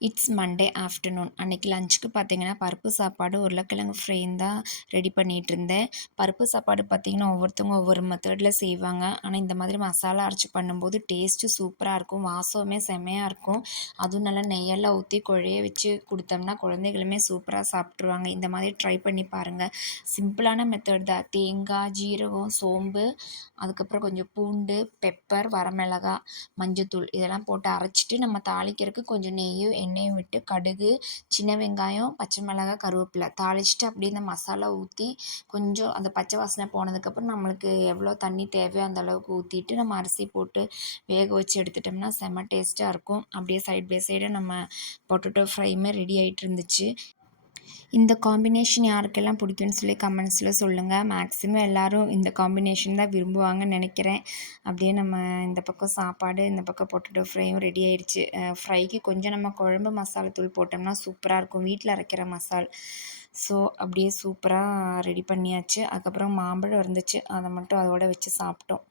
It's Monday afternoon. அன்னைக்கு லஞ்சுக்கு பார்த்தீங்கன்னா, பருப்பு சாப்பாடு, உருளைக்கிழங்கு ஃப்ரையும் தான் ரெடி பண்ணிட்டுருந்தேன். பருப்பு சாப்பாடு பார்த்தீங்கன்னா, ஒவ்வொருத்தவங்க ஒவ்வொரு மெத்தட்ல செய்வாங்க. ஆனா, இந்த மாதிரி மசாலா அரைச்சு பண்ணும்போது டேஸ்ட்டு சூப்பரா இருக்கும். வாசமுமே செம்மையா இருக்கும். அதுவும் நல்லா நெய்யெல்லாம் ஊத்தி குழைய வச்சு குடுத்தோம்னா, குழந்தைகளுமே சூப்பரா சாப்பிட்டுருவாங்க. இந்த மாதிரி ட்ரை பண்ணி பாருங்க. சிம்பிளான மெத்தட் தான். தேங்காய், ஜீரகம், சோம்பு, அதுக்கப்புறம் கொஞ்சம் பூண்டு, பெப்பர், வரமிளகா, மஞ்சத்தூள் இதெல்லாம் போட்டு அரைச்சிட்டு, நம்ம தாளிக்கிறதுக்கு கொஞ்சம் நெய்யும், எண்ணெயும் விட்டு கடுகு, சின்ன வெங்காயம், பச்சை மிளகாய், கருவேப்பிலை தாளிச்சுட்டு அப்படியே இந்த மசாலா ஊத்தி, கொஞ்சம் அந்த பச்சை வாசனை போனதுக்கப்புறம் நம்மளுக்கு எவ்வளோ தண்ணி தேவையோ அந்த அளவுக்கு ஊத்திட்டு, நம்ம அரிசி போட்டு வேக வச்சு எடுத்துட்டோம்னா செம்ம டேஸ்ட்டா இருக்கும். அப்படியே சைட் பை சைடு நம்ம பொட்டேட்டோ ஃப்ரையுமே ரெடி ஆயிட்டு இருந்துச்சு. இந்த காம்பினேஷன் யாருக்கெல்லாம் பிடிக்கும்னு சொல்லி கமெண்ட்ஸில் சொல்லுங்கள். மேக்ஸிமம் எல்லோரும் இந்த காம்பினேஷன் தான் விரும்புவாங்கன்னு நினைக்கிறேன். அப்படியே நம்ம இந்த பக்கம் சாப்பாடு, இந்த பக்கம் பொட்டேட்டோ ஃப்ரையும் ரெடி ஆயிடுச்சு. ஃப்ரைக்கு கொஞ்சம் நம்ம குழம்பு மசாலா தூள் போட்டோம்னா சூப்பராக இருக்கும், வீட்டில் அரைக்கிற மசால். ஸோ அப்படியே சூப்பராக ரெடி பண்ணியாச்சு. அதுக்கப்புறம் மாம்பழம் இருந்துச்சு, அதை மட்டும் அதோட வச்சு சாப்பிட்டோம்.